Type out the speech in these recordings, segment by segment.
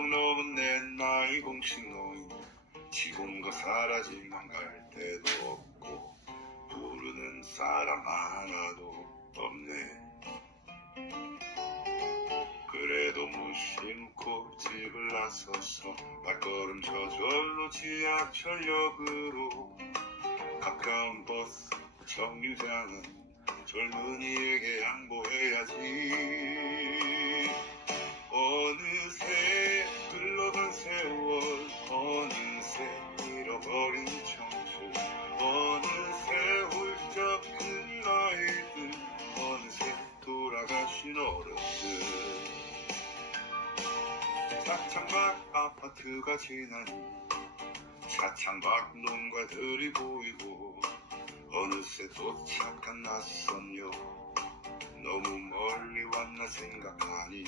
넘은 내 나이 공식 노인. 지금과 사라지만 갈 데도 없고 부르는 사람 하나도 없네. 그래도 무심코 집을 나서서 발걸음 저절로 지하철역으로 가까운 버스 정류장은 젊은이에게 돌아가신 어른들 차창밖 아파트가 지나니 차창밖 농가들이 보이고 어느새 도착한 낯선요 너무 멀리 왔나 생각하니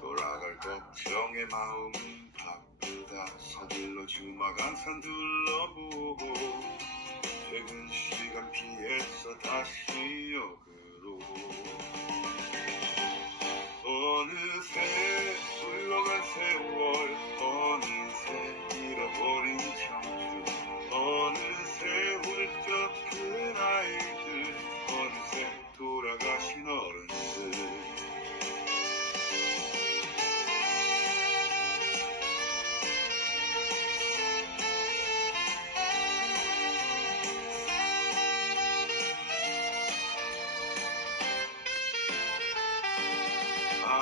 돌아갈 걱정에 마음은 바쁘다. 서둘러 주마간산 둘러보고 퇴근 시간 피해서 다시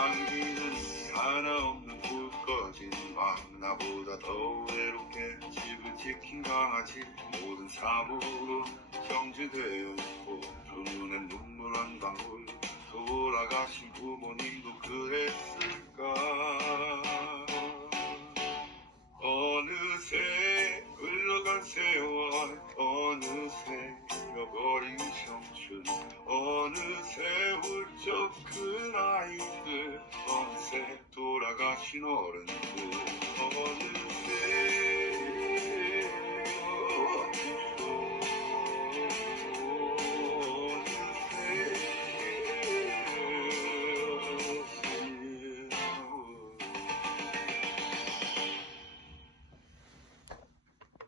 안기는 하나 없는 불 꺼진 밤 나보다 더 외롭게 집을 지킨 강아지 모든 사물은 정지되어 있고 두 눈엔 눈물 한 방울 돌아가신 부모님도 그랬을까? 어느새 흘러간 세월 어느새 잃어버린 청춘 어느새 아이들 어